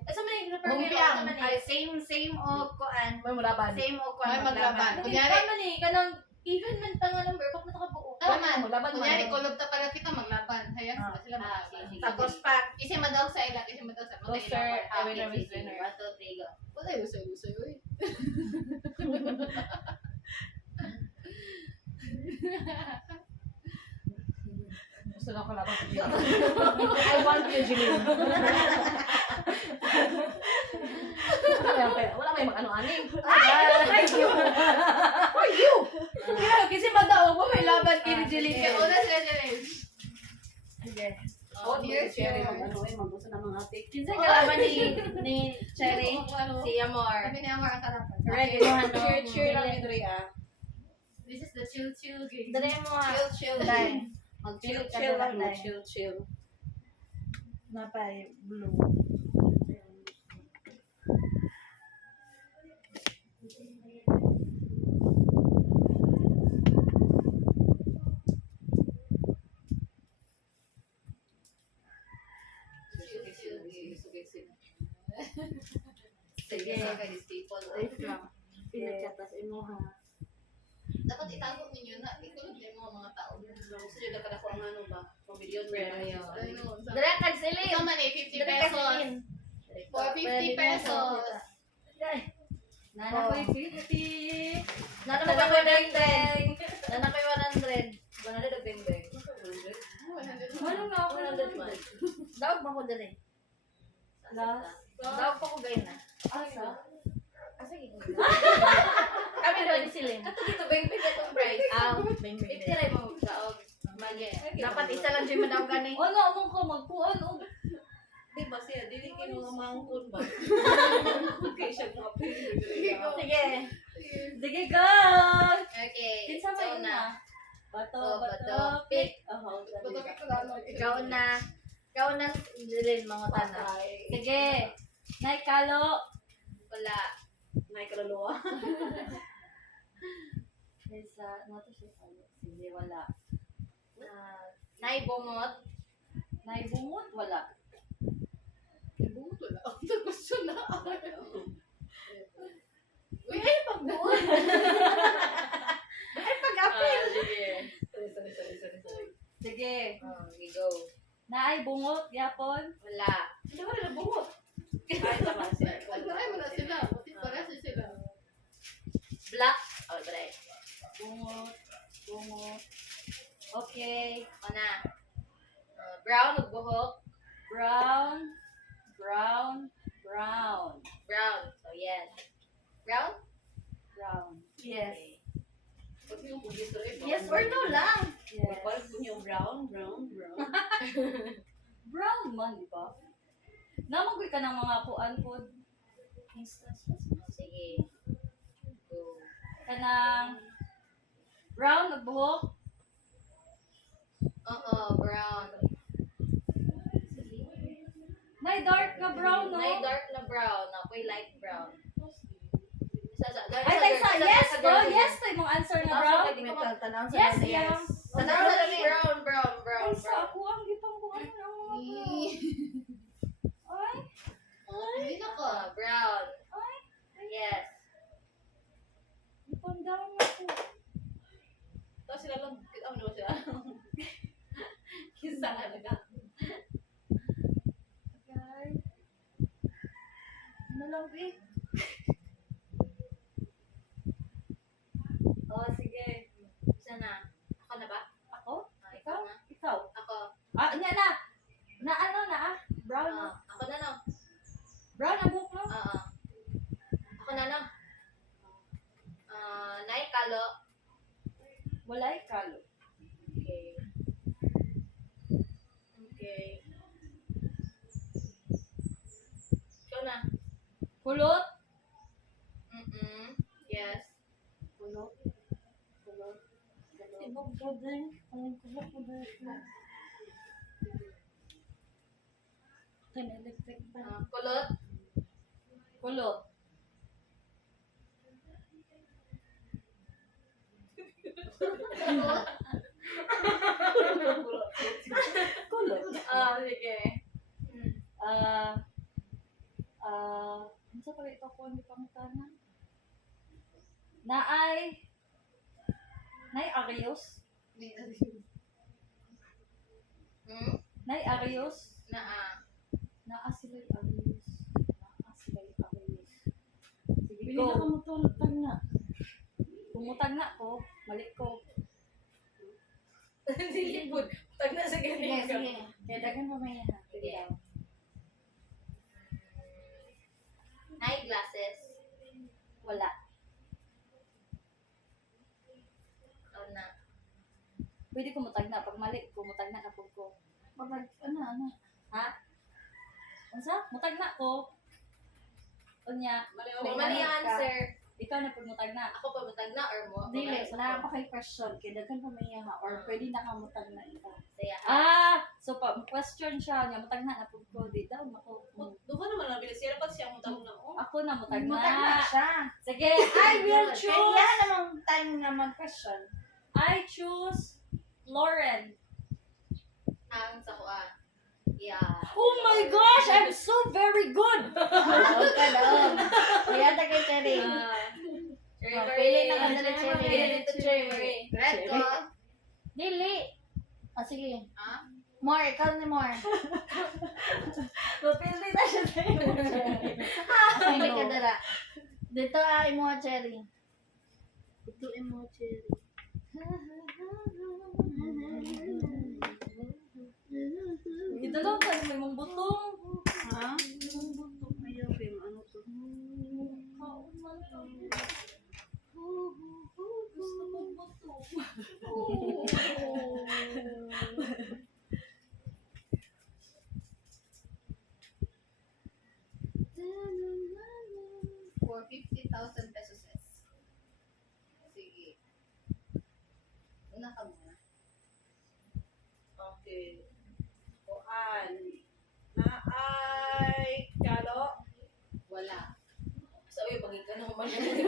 Asa man yung prepare Humpiang. man Ay, same o kuan. May mulaban. Same o kuan. May maglaban. Kunyari Kunyari, man eh kanang even man tanga number pag nakabuo. Tama. Maglaban Kunyari, man. kulog ta pala kita maglaban. Hayag Ah. sila maglaban. sige. Tapos pag Kasi madawag sa ila, kasi madawag sa mga Loser, ila. winner is winner. 1, 2, 3, go. Wala yung lusoy-lusoy, uy. Gusto na ako labang sa I want you, Jeline. Wala may mag-ano-aning. Kasi madaw mo may laban kay Jeline. Kaya una sila challenge. Sige. Oh, here's Cherry, your... mag-ano mag-gusto ng mga ate. Kinsa kalaban ni Cherry? Ano? Si Amor. Kami na yung mga kalaban. Ready mo ano? Cheer lang yung Dre, ah. This is the chill game. Dali mo ah. Chill. Dai. Mag-chill Chill chill lang, lang. Dai. Chill. Napay blue. Sige. Kay staple. Wait lang. Pinagkatas imo ha. Dapat itago ninyo na ikulog niyo mga mga tao. Gusto niyo dapat ako ang ano ba? Pamilyon Premium. Dali kag sili. Ito man eh, 50 Dali kag pesos. silin. For 50 pesos. Nana ko 50. Nana Nana ko ko 100. Nana ko 100. 100 og beng-beng. Ano nga ako 100 man. Dawag mo ko dali. Dawag pa ko gayon na. Asa? Asa gid. Kami daw ni silin. Ato dito, beng-beng itong price. Beng-beng. Itiray mo daog. Mali. Dapat isa lang dyan madaw gani. Ano, among ko, magkuhan, o. Di ba siya? Dili kino mangkon ba? Okay, siya mga Sige. Sige, go! Okay. Kinsa so man na? Oh, Bato, bato, pick. Ikaw na. Ikaw na dilin mga tanan. Sige. Naikalo. Wala. May kaluluwa. Isa, nato siya kalo. Sige, wala. Naibungot. Naibungot, wala. Ibuto na. Ang gusto na. Uy, ay pagbuot. Ay pag-apil. Sige. Sorry. Sige. Okay, go. Naay bungot, yapon. Wala. Hindi ba nila bungot? Ay, tama siya. Ay, wala sila. Buti para sila. Black. Oh, try. Bungot. Bungot. Okay. Ona. Brown ug buhok. Brown. Brown. Brown. Brown. So, yes. Brown? Brown. Yes. Pati yung pugis rin. Yes or no lang. Yes. Parang po yung brown. Brown man, di ba? Namagoy ka ng mga kuan po. Sige. Go. Kanang brown ug buhok. Oo, brown. Nay dark na brown, no? Nay dark na brown. Ako'y light brown. Ay, tay sa yes, bro. Yes, tay mong answer na brown. Yes, yeah. Tanaw sa lami. Brown. Ay, sa ako ang gitang kuan ng mga Ay, Hindi na ko. Brown. ay. Yes. Ipandang ako. Tapos sila lang, ano naman sila? Kisa nga naga. Okay. Ano lang, eh? Oh, sige. Isa na. Ako na ba? Ako? Ikaw na. Ikaw? Ako. Nya na. Na ano na Brown na. Ako na no. Brown ang buhok no? Oo. Ako na no. Nay kalo. Walay kalo. Okay. Okay. Ikaw na. Kulot. Yes. Kulot. Kulot. Ibog ko din. Ang kulot ko din. Electric ba? Kulot. Kulot. Kulot. Sige. Ah, Unsa pa ito ko hindi pangutana? Naay Arios? Hmm? Nay Arios? Naa. Naa sila Arios. Naa sila Arios. Sige Pili ko. na ka mo to, nagtag na. Pumutag na ko, mali ko. Dili po. Tag na sa Sige, ganyan ka. sige. Kaya dagan pa may ha. Sige. Eye glasses. Wala. Ikaw na. Pwede kumutag na. Pag mali, kumutag na kapag ko. Pag, ano. Ha? Unsa? Mutag na ko. Unya. Kung mali ang answer, Ikaw na pagmutag na. ako pa matag na or mo? Dili, Ako. na pa kay question. Kaya dagan pa may ha. Or pwede nakamutag na ito. Saya. So pa question siya niya mutag na napud ko di daw mako. Doon ka naman nabilis. Sila pa siya mutag na. Oh. Ako na mutag Mutag na na. siya. Sige, I will Kaya choose. namang time na mag-question. I choose Lauren. Ang sa kuha. Yeah. Oh my gosh, I'm so very good. Huwag ka doon. Kaya ta kay Cherry. Cherry Oh, Marie. pili na ka nila, Cherry. Pili dito, Cherry Marie. Red ko. Dili. Sige. Ha? More, ikaw ni More. Mapili na siya sa'yo. Pili ka dala. Dito mo Cherry. Dito mo Cherry. Ito lang tayo may mong butong. Ha? Ayaw, Pim. Ano to? Gusto kong butong. For 50,000 pesos. Sige. Una ka muna. Okay. Kuan. Naay kalo. Wala. So, uy, pagin ka naman mag-manage.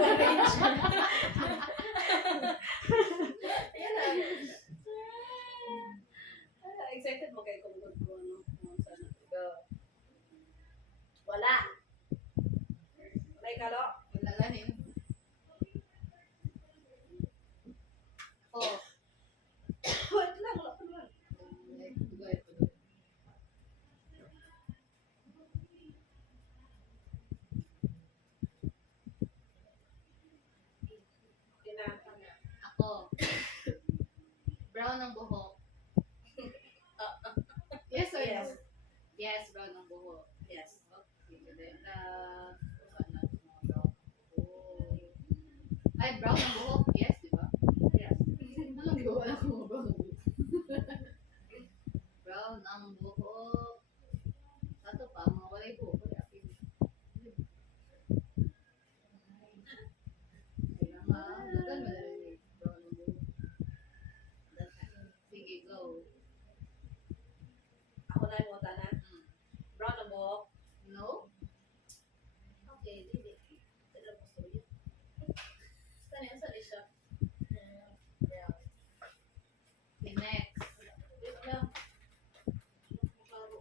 Ayan na. Excited mo kayo kung good ko, no? Sana. Go. Wala. Naay kalo. Lalahin. Oh. Wait lang, wala pa naman. Go. Ako. Brown ang buhok. Yes or Yes. no? Yes, brown ang buhok. Yes. Okay, then, brown ang buhok. Ay, brown ang buhok.